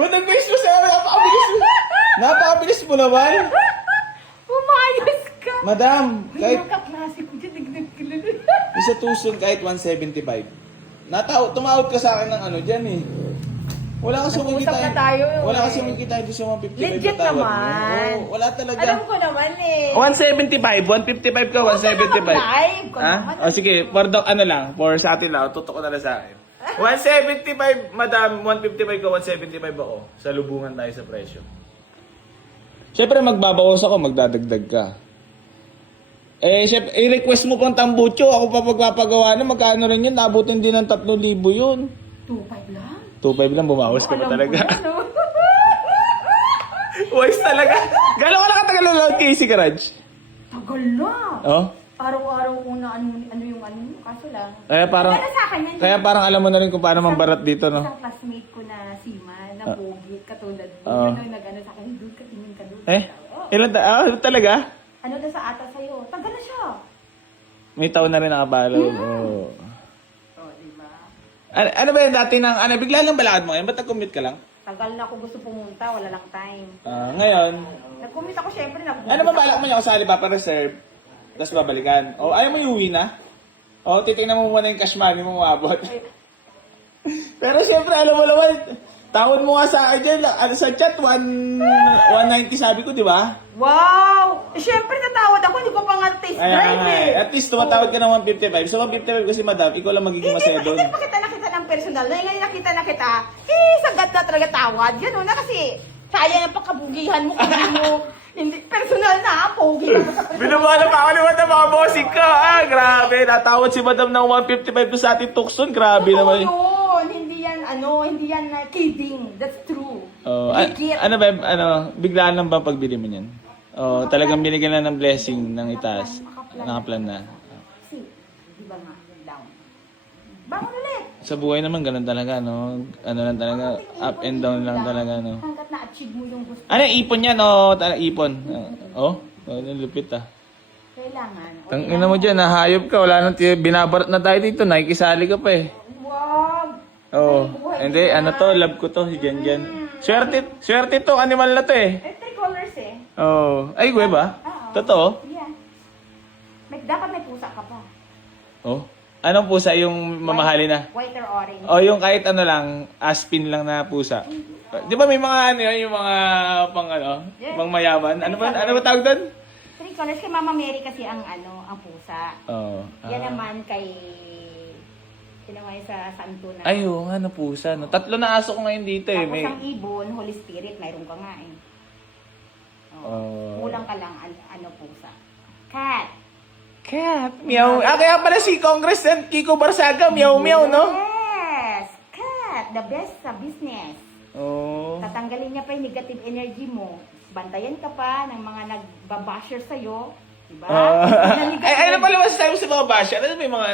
Ba't nag-face mo sa akin? Napakabilis mo. Napakabilis mo naman. Umayos ka. Madam, kahit Kahit kaklase ko dyan, nagkilala. isa tuson kahit 175. Tumawad ka sa akin ng ano dyan eh. Wala kasi Nag-usap na tayo. Wala kasi kumikita doon sa 155 Legit na tawad mo. naman. Oo, wala talaga. Alam ko naman eh. 175, 155 ka, 175. Live ko Ha? naman. O sige, ano lang, for sa atin lang, tutok ko na lang sa akin. 175, madam, 155 ka, 175 ako. Sa lubungan tayo sa presyo. Siyempre magbabawas ako, magdadagdag ka. Siyempre, i-request mo pang tambucho, ako pa pagpapagawa na, magkano rin yun, nabutin din ng 3,000 yun. 2.5 lang. 2,500 lang, bumawas ka pa Alam talaga. ko yan, no? Wise talaga. Gano'n ka na katagal na load kay Easy Garage? Tagal na. Oh? Araw-araw ko na ano yung kaso lang. Kaya parang, Wala sa akin yan. kaya parang alam mo na rin kung paano mambarat dito, no? Isang classmate ko na seaman, na pogi, katulad mo. Oo. Ano yung nag-ano sa akin, dude, katingin ka doon. Talaga? Ano daw sa ata sa'yo? Tagal na siya. May taon na rin nakabalo. Oh. Oh, diba? Ano ba yun dati ng, bigla lang balakad mo ngayon? Ba't nag-commute ka lang? Tagal na ako gusto pumunta, wala lang time. Ngayon, Nag-commute ako syempre, ano ba balak mo niya kasali pa para reserve? Tapos babalikan? O ayaw mo yung uwi na? O titignan mo muna yung cash money mo umabot. Pero syempre, alam mo naman, tawad mo nga sa akin dyan, sa chat, 190 sabi ko, di ba? Wow! Syempre natawad ako, hindi ko pa nga taste drive eh. At least tumatawad ka ng 155. Sa 155 kasi madam, ikaw lang magiging masaya doon. Hindi pa kita nakita ng personal. Ngayon nakita na kita, sagad na talaga tawad. Ganun na kasi, sayang ang pagkabugihan mo kung mo. Hindi, personal na, pogi na sa personal. Binabala pa ako ni madam, mga bossing ka. Grabe, natawad si madam ng 155 doon sa ating tukson. Grabe naman. Yun, hindi yan kidding. That's true. Legit. Biglaan lang ba pagbili mo niyan? Talagang binigyan na ng blessing ng itaas. Nakaplan na. Kasi, di ba nga, down. Bangon ulit. Sa buhay naman, ganun talaga, no? Ano lang talaga, up and down lang talaga, no? Hanggat na-achieve mo yung gusto. Ano, ipon yan, no? Ipon. Lupit, ah. Kailangan. Tangina mo dyan, nahayop ka. Wala nang binabarat na tayo dito. Nakikisali ka pa, eh. Wag. Hindi, love ko to, si Jan Jan. Swerte to, animal na to, eh. 3 colors eh. Ay, gue ba? Oo. Totoo? Yeah. Dapat may pusa ka pa. Anong pusa yung mamahali na? White or orange. Yung kahit ano lang, aspin lang na pusa. Di ba may mga yung mga pang mayaman? Ano ba tawag doon? 3 colors kay Mama Mary kasi ang pusa. Yan naman kay sa santo na. Ay, nga na pusa. No? 3 na aso ko ngayon dito eh. Tapos ang ibon, Holy Spirit, mayroon ka nga eh. Kulang ka lang, pusa. Cat. Meow. Kaya pala si Congressman Kiko Barsaga, meow, no? Yes! Cat, the best sa business. Tatanggalin niya pa yung negative energy mo. Bantayan ka pa ng mga nagbabasher sa'yo. Diba? Ano pala masasabi mo sa mga basher? Ano may mga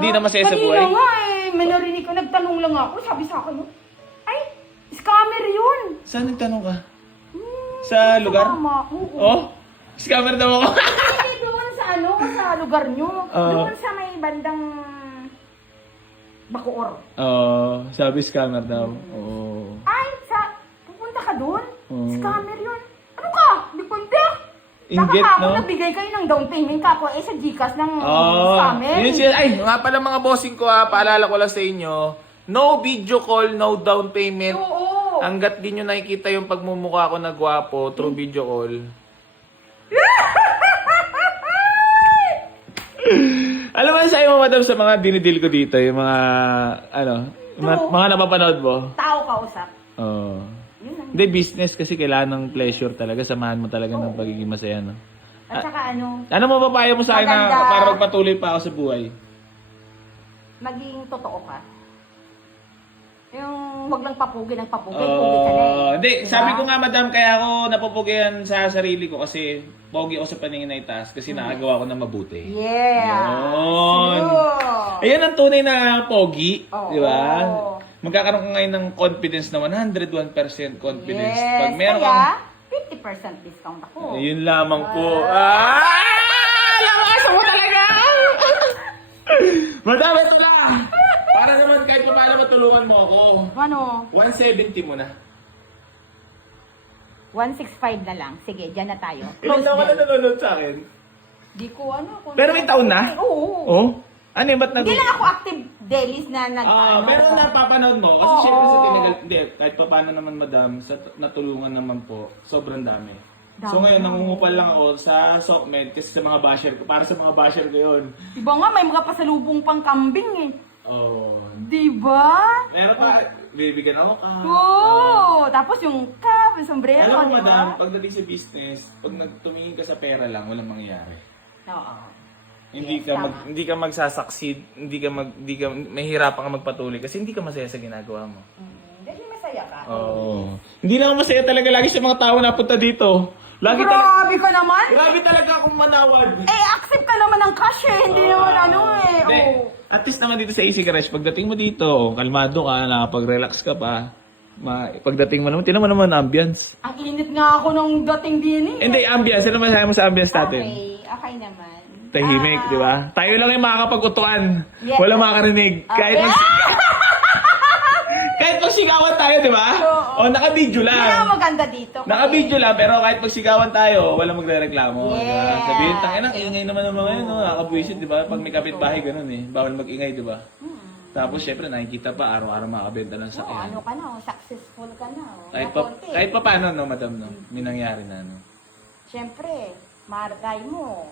hindi na masaya sa buhay? Kanina nga may narinig ko, nagtanong lang ako, sabi sa akin, ay, scammer yun. Saan nagtanong ka? Sa lugar? Mama, oo. Scammer daw ako. Hindi doon sa lugar nyo. Doon sa may bandang Bacoor. Sabi scammer daw. Ay, pupunta ka doon? Scammer yun. Ano ka? Di punta? Inggit, no? Nagbigay kayo ng down payment ka po sa Gcash ng scammer. Ay, nga pala mga bossing ko paalala ko lang sa inyo, no video call, no down payment. Oo. Hanggat di nyo nakikita yung pagmumukha ko na gwapo through video call. Alam mo sa'yo mo, madam, sa mga dinidil ko dito, yung mga, mga napapanood mo? Tao kausap. Yun lang. Hindi, business kasi kailangan ng pleasure talaga. Samahan mo talaga ng pagiging masaya, no? At saka Ano mo papayo mo sa akin na Maganda. para magpatuloy pa ako sa buhay? maging totoo ka. Yung wag lang papugin ng papugin, pugi ka na eh. Hindi, Diba? sabi ko nga madam, kaya ako napupugian sa sarili ko kasi pogi ako sa paningin na itaas kasi nakagawa ko na mabuti. Yeah. Yun. True. Ayun ang tunay na pogi, Oo. di ba? Magkakaroon ka ngayon ng confidence na 101% confidence. Yes. Pag meron Kaya, kang 50% discount ako. Yun lamang po. Lakas mo talaga! Madam, ito na! Para naman kahit pa paano matulungan mo ako. Ano? 170 mo na. 165 na lang. Sige, dyan na tayo. Ilan na ka na nanonood sa akin? Di ko ano. Pero may taon na? Oo. Oh? Ano yun, ba't Hindi lang ako active dailies na nag... pero napapanood mo. Kasi Oo. syempre sa tinagal, hindi, kahit pa paano naman madam, sa natulungan naman po, sobrang dami. So ngayon, nangungupal lang ako sa SOCMED kasi sa mga basher ko, para sa mga basher ko yun. Iba nga, may mga pasalubong pang kambing eh. Oh. Diba? Meron ka, bibigyan ako ka. Oo! Tapos yung cap, yung sombrero, Alam mo diba? madam, pagdating sa business, pag nagtumingin ka sa pera lang, walang mangyayari. Oo. Hindi Yes, ka tama. hindi ka magsasucceed, hindi ka mahihirapan ka magpatuloy kasi hindi ka masaya sa ginagawa mo. Dahil masaya ka. Oo. Hindi lang ako masaya talaga lagi sa mga tao na punta dito. Lagi talaga Grabe ka naman! Grabe talaga akong manawad. Eh, accept ka naman ng cash eh. Hindi naman ano eh. Hindi. Oo. At least naman dito sa Easy Garage, pagdating mo dito, kalmado ka, nakapag-relax ka pa. Pagdating mo naman, tinan mo naman ang ambience. Ang init nga ako nung dating din eh. Hindi, ambience. Ano masahe mo sa ambience natin? Okay naman. Tahimik, di ba? Tayo lang yung makakapag-utuan. Yeah. Wala makakarinig. Kahit kahit magsigawan tayo, di ba? Oo. O, naka-video lang. Hindi naman maganda dito. kasi- Naka-video lang, pero kahit magsigawan tayo, wala magre-reklamo. Yes. Diba? Sabihin, tangin ang ingay naman ng mga yun, no? Nakakabwisit, di ba? Pag may kapitbahay, ganun eh. Bawal mag-ingay, di ba? Tapos, syempre, nakikita pa, araw-araw makakabenta ng Oo, sakyan. ano ka na, successful ka na. Konti. Kahit pa paano, no, madam, no? May nangyari na, no? Siyempre, maragay mo,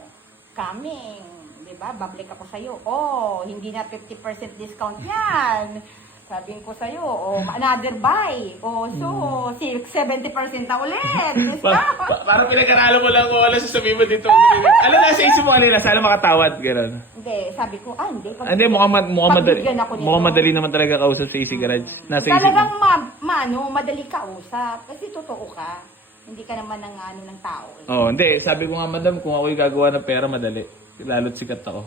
coming, di ba? Babalik ako sa'yo. Oh, hindi na 50% discount yan. Sabihin ko sa'yo, another buy. So, 70% na ulit. Parang pinag-aralan mo lang kung ano sasabihin mo dito. Ano na sa isip mo kanila? Sana makatawad, gano'n. Hindi, sabi ko, hindi. Hindi, mukhang madali. pagbigyan ako nito. Mukhang madali naman talaga kausap sa Easy Garage. Nasa isip mo. Talagang madali ka usap. Kasi totoo ka. Hindi ka naman ng tao. Eh. Oh, hindi. Sabi ko nga, madam, kung ako'y gagawa ng pera, madali. Lalo't sikat ako.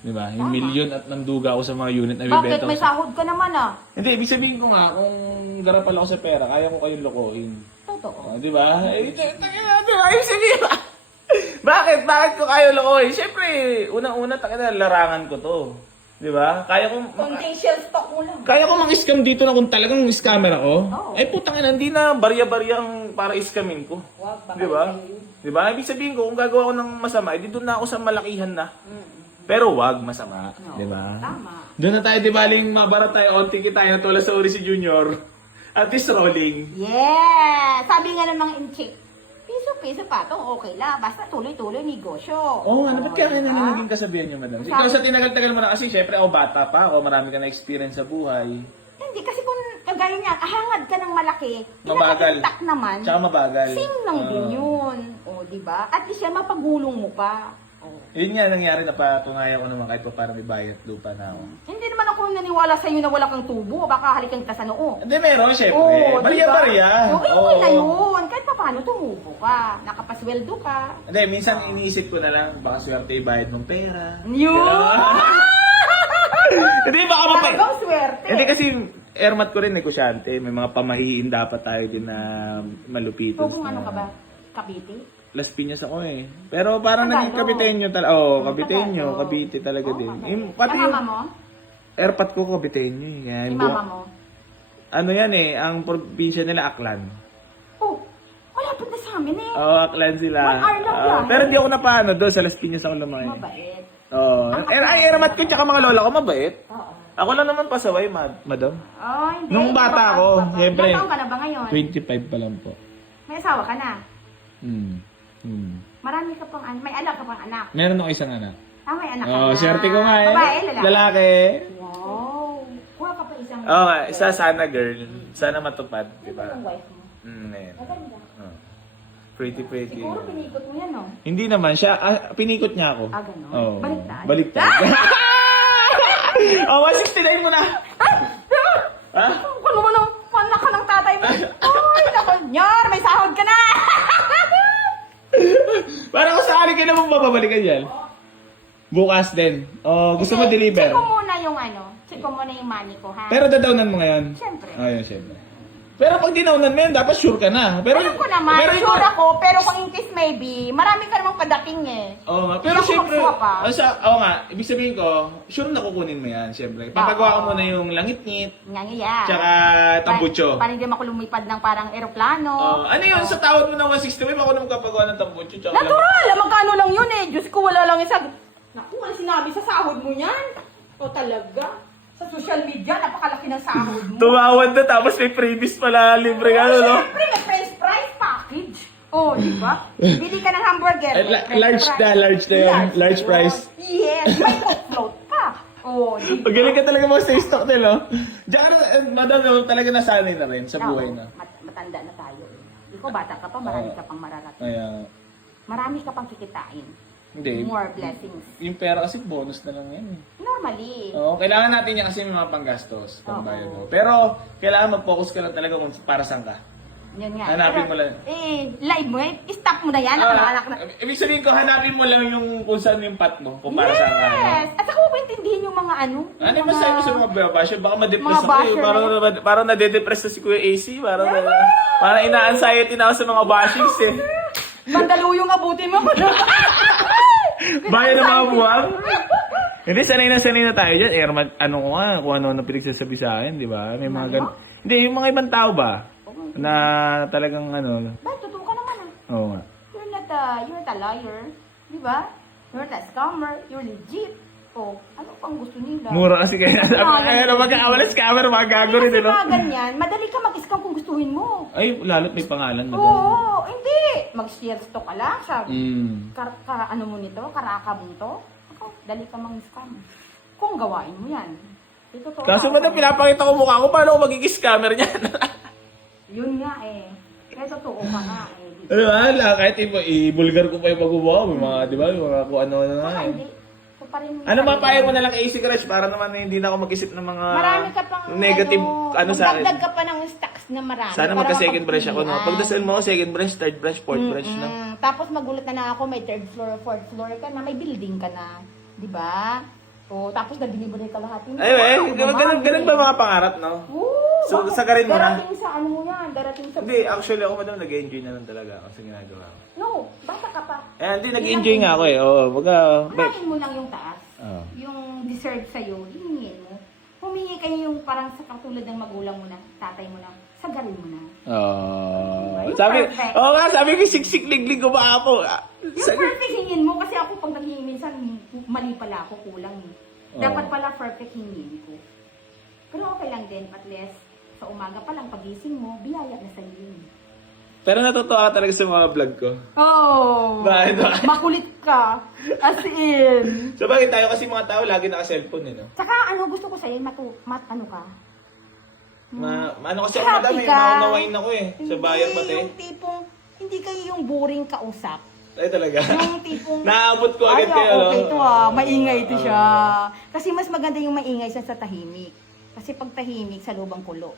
Di ba? Yung milyon at nanduga ako sa mga unit na Bakit? bibenta ko. May sahod ka naman Hindi, ibig sabihin ko nga, kung garapal ako sa pera, kaya ko kayong lokohin. Totoo. Oh, di ba? Eh, takin natin, ayos sabihin. Bakit? Bakit ko kayo lokohin? Siyempre, unang-una, takin na, larangan ko to. Di ba? Foundation stock mo lang. Kaya ko mang-scam dito na kung talagang scammer ako. Oo. Eh, putang ina, hindi na barya-barya ang para iskamin ko. Wag, baka Di ba? sa'yo yun. Di ba? Ibig sabihin ko, kung gagawa ko ng masama, edi doon na ako sa malakihan na. Pero wag masama. No, Di ba? tama. Doon na tayo, di baling mabarat tayo, onti kita na tulad sa uri si Junior. At least rolling. Yeah! Sabi nga ng mga inchik, piso-piso pa ito, okay lang. Basta tuloy-tuloy negosyo. Oo, ano ba't kaya Diba? ngayon naging kasabihan niyo, madam? Ikaw sa tinagal-tagal mo na kasi, syempre ako bata pa, ako marami ka na experience sa buhay. Hindi, kasi kung kagaya niya, ahangad ka ng malaki, Mabagal. pinaka-intact naman, Tsaka mabagal. sing lang din yun. O, di ba? At least yan, mapagulong mo pa. O. Yun nga nangyari na patunayan ko naman kahit pa para may bayat lupa na ako. Hindi naman ako naniwala sa'yo na wala kang tubo, baka halikan ka sa noo. Hindi, meron, syempre. Oo, Barya-barya. Okay, okay na yun. Kahit pa paano tumubo ka, nakapasweldo ka. Hindi, minsan iniisip ko na lang, baka swerte bayad ng pera. Yun! Hindi, baka mapay. Talagang swerte. Hindi kasi airmat ko rin negosyante. May mga pamahiin dapat tayo din na malupitos. So, kung ano ka ba? Cavite? Las Piñas ako eh. Pero parang Tagalog. naging Kabiteño talaga. Oo, Kabiteño, Tagalog. Cavite talaga din. Okay. Yung, pati Ang yung mama mo? airpat ko Kabiteño eh. Kaya Si yung mama mo? Ano yan eh, ang probinsya nila Aklan. Oh, malapit na sa amin eh. Oo, Aklan sila. 1 hour lang yan. Pero hindi ako napaano doon, sa Las Piñas ako lumaki. Mabait. Oo. Ay, airmat ko tsaka mga lola ko mabait. Oo. Ako lang naman pasaway, madam. Oh, hindi. Nung bata ako, siyempre. Ilang taon ka na ba ngayon? 25 pa lang po. May asawa ka na? Marami ka pang may anak ka pang anak. Meron ako isang anak. May anak ka Oh, na. swerte ko nga eh. Babae, lalaki? Lalaki. Wow. Kuha ka pa isang... Oo, isa sana girl. Sana matupad, di Ito ba? yung wife mo. Ayan. Maganda. Oh. Pretty. Siguro pinikot mo yan, no? Hindi naman siya, pinikot niya ako. Ganon. Oo. Baliktad. Baliktad. Oh, 169 mo na. Ha? Kung naman ang panak ka ng tatay mo. Ay, naku, Nyor, may sahod ka na! Parang kung sakali kayo naman bababalikan yan. Bukas din. Oh, gusto mo deliver? Check ko muna yung check ko muna yung money ko, ha? Pero dadawnan mo ngayon? Siyempre. Ayun, siyempre. Pero pag dinaunan mo yun, dapat sure ka na. Pero, Alam ko naman, pero sure ako, pero kung in case maybe, marami ka namang padating eh. Oo nga. Pero Hindi ako syempre, mag-swap, ah. oo nga, ibig sabihin ko, sure na kukunin mo yan, syempre. Papagawa ko muna yung langit-ngit, Nga. tsaka tambucho. Para hindi ako lumipad ng parang eroplano. Ano yun, sa tawad mo na 165, ako naman kapagawa ng tambucho, tsaka Natural! Magkano lang yun eh. Diyos ko, wala lang isa. Naku, ano sinabi sa sahod mo yan? O talaga? Sa social media, napakalaki ng sahod mo. tumawad na, tapos may freebies pala, libre ka, no? Siyempre, may french fries package. Oh, di ba? Bili ka ng hamburger. may french Large fries. na, large na yun. Large price. Yes, may coke float ka. Oh, di ba? Magaling ka talaga mga sa stock nila, no? Diyan, madam, no, talaga nasanay na rin sa buhay na. Matanda na tayo. Ikaw, bata ka pa, marami ka pang mararating. Kaya, Marami ka pang kikitain. hindi. More blessings. Yung pera kasi bonus na lang yan. Normally. Oo, kailangan natin yan kasi may mga panggastos, pambayad mo. Oo. Pero, kailangan mag-focus ka lang talaga kung para saan ka. Yun nga. Hanapin Pero, mo lang. Live mo eh. Stop mo na yan. Anak na. Ibig sabihin ko, hanapin mo lang yung kung saan yung path mo, kung para saan ka. ano. Yes! At saka huwag intindihin yung mga ano. Ano yung ba sa'yo sa mga basher? Baka ma-depress Mga ako eh. basher Parang nade-depress na si Kuya AC. Parang ina-anxiety na ako sa mga bashings eh. Mandaluyong abutin mo. Bayan ng mga buwang. Hindi, sanay na tayo dyan. Ano ko nga, kung ano pinagsasabi sa akin, di ba? May mga Ano? Hindi, yung mga ibang tao ba? Na talagang ano. Ba, totoo ka naman ah. Oo nga. You're not a liar. Di ba? You're not a scammer. You're legit. Oh, ano pang gusto nila? Mura kasi kaya. Ano, mag-aawala scammer, mga gago rin, Kasi no? mga ganyan, madali ka mag-scam kung gustuhin mo. Ay, lalo't may pangalan na Oo, hindi. Mag-share stock ka lang sa Mm. ano mo nito, karaka mo to. Ako, dali ka mang-scam. Kung gawain mo yan. Ito to. Kaso ba na pinapakita ko mukha ko, paano ako magiging scammer niyan? Yun nga eh. Kaya totoo ka nga eh. Ano ba? Kahit i-bulgar ko pa yung pagbubuha ko, may mga, di ba? Yung mga kung ano na nga Saka eh. hindi. So, pa rin Ano mapayo mo na lang AC Crush para naman hindi na ako mag-isip ng mga marami ka pang negative ano sa akin. magdagdag ka pa ng stocks na marami. Sana para magka-second branch ako, no? mapagpilian. Pagdasal mo, second branch, third branch, fourth branch, no? Tapos magulat na ako, may third floor, fourth floor ka na, may building ka na. Di ba? O, tapos nag-deliver ka lahat. Ay, ganun ba mga pangarap, no? So, sagarin mo na? Darating sa ano mo yan, darating sa... Hindi, actually ako madam, nag-enjoy na lang talaga ako sa ginagawa ko. No, bata ka pa. Eh, hindi, nag-enjoy nga ako eh. Oo, baga, Hanahin mo lang yung taas. Oo. Yung deserve sa'yo, hihingin mo. Humingi kayo yung parang sa katulad ng magulang mo na, tatay mo na, sagarin mo na. Oh, Yung sabi, perfect. oo nga, sabi ko, siksik-liglig ko ba ako? Yung perfect hingin mo, kasi ako pag naghingi minsan, mali pala ako, kulang eh. Dapat pala perfect hingin ko. Pero okay lang din, at least, sa umaga pa lang, pagising mo, biyaya na sa'yo yun. Pero natutuwa ka talaga sa mga vlog ko. Oh! Bakit? Makulit ka. As in. So bakit tayo kasi mga tao lagi naka-cellphone eh, no? Tsaka ano, gusto ko sa'yo, ano ka? Ano kasi ako Happy madami, ka. naunawain ako eh. Sa bayan pati. Yung tipong, hindi kayo yung boring kausap. Ay talaga. Yung tipong, Naabot ko agad kayo, no? okay to maingay ito siya. Kasi mas maganda yung maingay siya sa tahimik. Kasi pag tahimik, sa lubang kulo.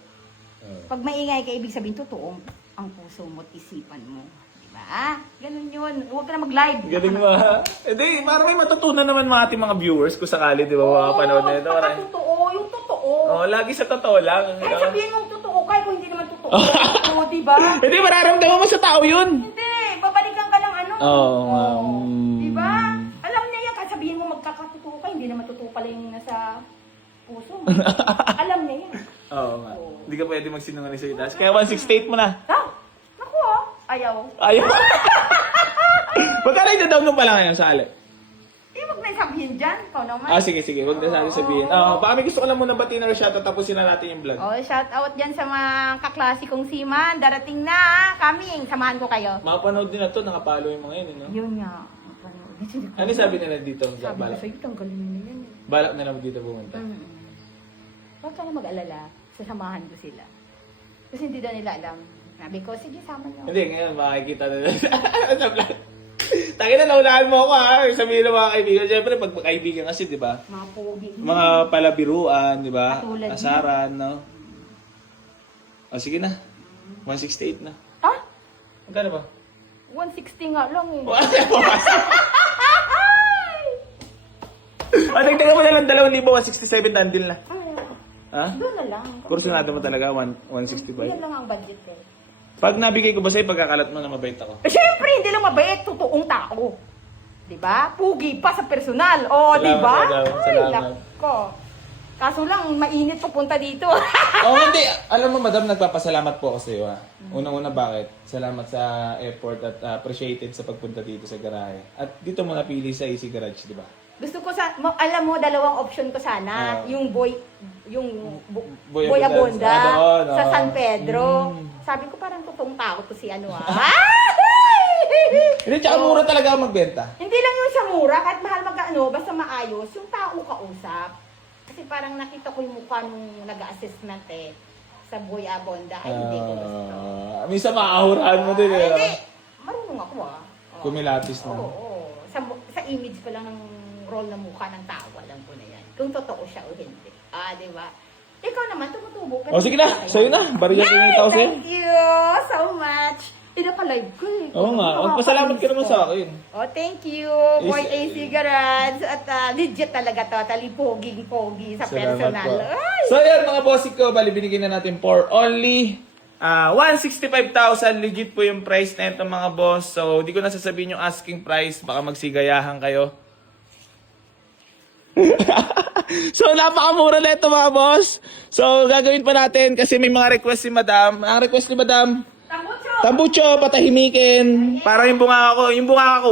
Pag maingay ka, ibig sabihin, totoo ang puso mo at isipan mo. Diba? Ganun yun. Huwag ka na mag-live. Galing mo ha? Hindi, parang may matutunan naman mga ating mga viewers kung sakali, di ba, makapanood na ito. Totoo, yung totoo. Oo, lagi sa totoo lang. Kahit sabihin mong totoo, kahit kung hindi naman totoo. Oo, diba? Hindi, mararamdaman mo sa tao yun. Hindi, babalikan ka ng ano. Oo, Diba? Alam niya yan, kahit sabihin mo magkakatotoo ka, hindi naman totoo pala yung nasa puso mo. Alam niya yan. Oo nga. Hindi ka pwede magsinungaling sa itaas. Kaya 168 mo na. Naku ayaw. Ayaw. Magkano yung down mo pala ngayon sa alip? Huwag na sabihin dyan. Ikaw naman. Sige. Huwag na sana sabihin. Baka may gusto ko lang muna batiin or shoutout tapusin na natin yung vlog. Shout out dyan sa mga kaklase kong seaman. Darating na. Coming. Samahan ko kayo. Mapanood din na to, nakapalo yung mga yun, no? Yun nga. Ano sabi nila dito? Sabi ko Balak, sa'yo, tanggalin mo na yan. balak na lang dito pumunta. Huwag ka na mag-alala. Sasamahan ko sila. Kasi hindi daw nila alam. Sabi ko, sige, sama niyo. Hindi, ngayon makikita na sa vlog. Taki na, naunahan mo ako ha. Sabihin ng mga kaibigan. Siyempre, pag kaibigan kasi, di ba? Mga pogi. Mga palabiruan, di ba? Katulad niya. Asaran, no? Sige na. 168 na. Ah? Magkano ba? 160 nga lang eh. Dagdagan mo na lang 2,000, 167 dandil na. Ha? Doon na lang. Kursunado mo talaga, Yan 165. lang ang budget ko. Pag nabigay ko ba sa'yo, pagkakalat mo na mabait ako? Eh, syempre, hindi lang mabait, totoong tao. Diba? Pugi pa sa personal. O, Salamat, diba? madam. Ay, Salamat. nako. Kaso lang, mainit papunta dito. Oh, hindi. Alam mo, madam, nagpapasalamat po ako sa iyo, ha. Unang-una, bakit? Salamat sa effort at appreciated sa pagpunta dito sa garahe. At dito mo napili sa AC Garage, di ba? Gusto ko alam mo, dalawang option ko sana. Yung Boy Boy Abonda. Abonda Doon, sa oh. San Pedro. Sabi ko parang totoong tao to si ano Hindi, tsaka mura talaga ako magbenta. Hindi lang yung sa mura, kahit mahal basta maayos, yung tao kausap. Kasi parang nakita ko yung mukha nung nag-assessment sa Boy Abonda. Ay, hindi ko gusto. Minsan maahurahan mo din, eh. Hindi, marunong ako Oh. Kumilatis na. Oo. Sa image ko lang ng role ng mukha ng tao, alam ko na yan. Kung totoo siya o hindi. Di ba? Ikaw naman, tumutubo ka. O, sige na. Sa'yo na. Bariyan ko yung tao sa'yo. Thank you so much. Pinapalive ko eh. Oo nga. Pasalamat ka naman sa akin. Oh, thank you, Boy AC Garage. At legit talaga to. Pogi sa Salamat personal. po. Ay! So, yan mga bossing ko. Bali, binigyan na natin for only 165,000. Legit po yung price na ito mga boss. So, di ko na sasabihin yung asking price. Baka magsigayahan kayo. So, napakamura na ito mga boss. So, gagawin pa natin kasi may mga request si Madam. Ang request ni Madam, tambucho, patahimikin. Para yung bunga ko,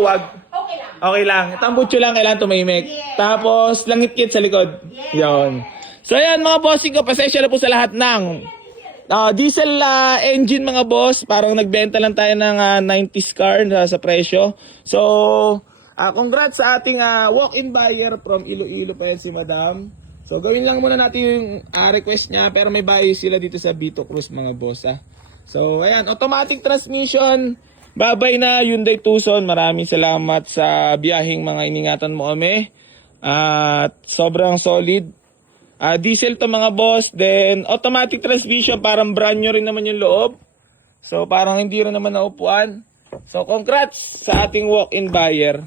wag. Okay lang. Okay lang. Tambucho lang, kailangan tumahimik. Yeah. Tapos, langit-kit sa likod. Yon. So, ayan mga bossing ko, pasensya na po sa lahat ng diesel engine mga boss. Parang nagbenta lang tayo ng 90s car sa presyo. So, congrats sa ating walk-in buyer from Iloilo pa yan si Madam. So, gawin lang muna natin yung request niya. Pero may buy sila dito sa Vito Cruz mga boss. So, ayan. Automatic transmission. Babay na Hyundai Tucson. Maraming salamat sa biyaheng mga iningatan mo kami. At sobrang solid. Diesel to mga boss. Then, automatic transmission. Parang brand new rin naman yung loob. So, parang hindi rin naman naupuan. So, congrats sa ating walk-in buyer.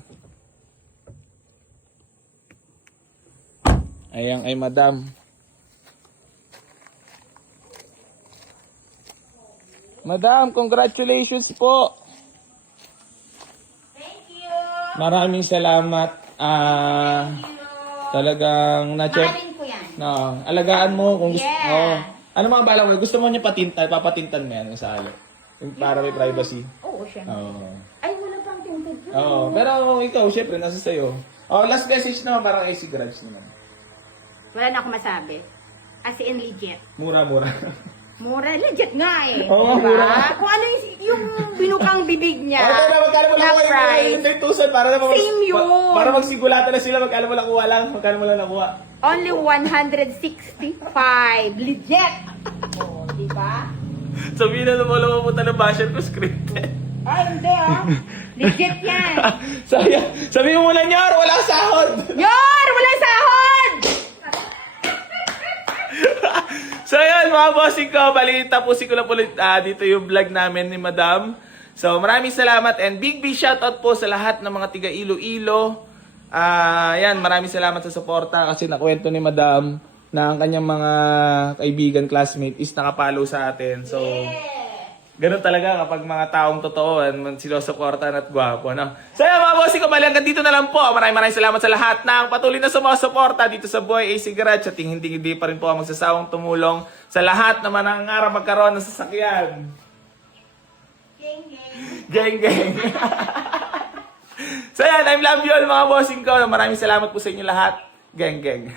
Ayan ay Madam. Madam, congratulations po. Thank you. Maraming salamat. Talagang na-check. Mahalin ko yan. No, alagaan mo kung gusto. Yeah. Oh. Ano mga balak mo? Gusto mo niya papatintan mo yan sa halo. Para may privacy. Oo, syempre. Oo. Ay, wala pang tinted. Oo. Pero ikaw, syempre, nasa sayo. Oh, last message naman, parang AC Garage naman. Wala na ako masabi. As in legit. Mura-mura. Mura, legit nga eh. Oo, Diba? mura. Kung ano yung binukang bibig niya. Magkano mo lang na kuha price. yung 10,000 para na Same yun. para magsigulatan na sila, magkano mo lang kuha lang, magkano mo lang nakuha. Only 165. Legit. Oh, di ba? Sabihin na naman lang pupunta ng basher ko scripted. Ay, hindi Legit yan. Sabi mo muna, Nyor, wala sahod. Yor! Walang sahod! So yan mga bossing ko, bali tapusin ko lang ulit dito yung vlog namin ni Madam. So maraming salamat and big shoutout po sa lahat ng mga tiga Iloilo. Yan, maraming salamat sa suporta kasi nakwento ni Madam na ang kanyang mga kaibigan, classmate is nakapalo sa atin. So ganun talaga kapag mga taong totoo sinusuportan at gwapo, no? So yan mga bossing ko, bali hanggang dito na lang po. Maraming salamat sa lahat ng patuloy na sumusuporta dito sa Boy AC Garage at hindi pa rin po ako magsasawang tumulong sa lahat na manangarap magkaroon ng sasakyan. Geng geng. So yan, I love you all mga bossing ko. Maraming salamat po sa inyo lahat. Geng geng.